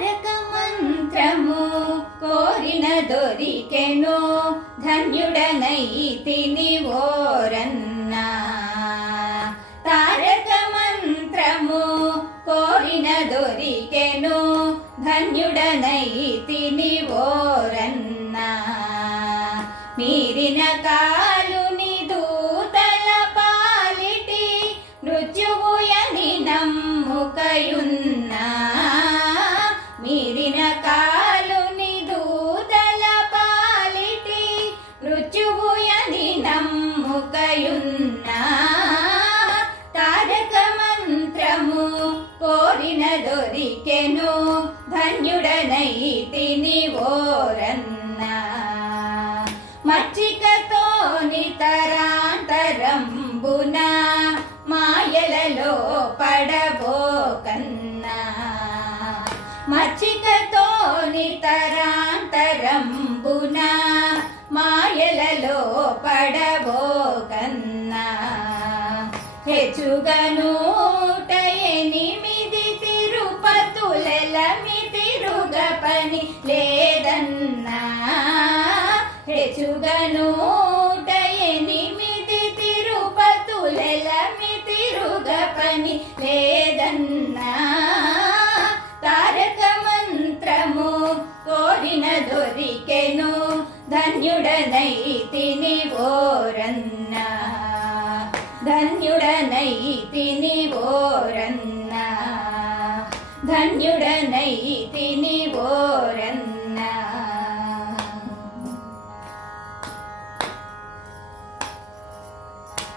తారక మంత్రము కోరిన దొరికెను ధన్యుడనైతిని ఓరన్నా తారక మంత్రము కోరిన దొరికెను ధన్యుడనైతిని ఓరన్నా మీరిన కాలుని దూతల పాలిటి మృత్యువుయని నమ్ముకయున్నా మీరిన కాలుని దూతల పాలిటి మృత్యువుయని నమ్ముకయున్నా తారక మంత్రము కోరిన దొరికెను ధన్యుడనైతిని ఓరన్నా మచ్చికతో నితరాంతరంబున మాయలలో పడబోకన్నా మచ్చికతో నితరాంతరంబున మాయలలో పడబోకన్నా హెచ్చుగను 108 తిరుపతులెలమి తిరుగ పని లేదన్నా హెచ్చుగను 108 తిరుపతులెలమి తిరుగ పని లేదన్నా తారక మంత్రము కోరిన దొరికెను ధన్యుడనైతిని ఓరన్నా ధన్యుడనైతిని ఓరన్నా ధన్యుడనైతిని ఓరన్నా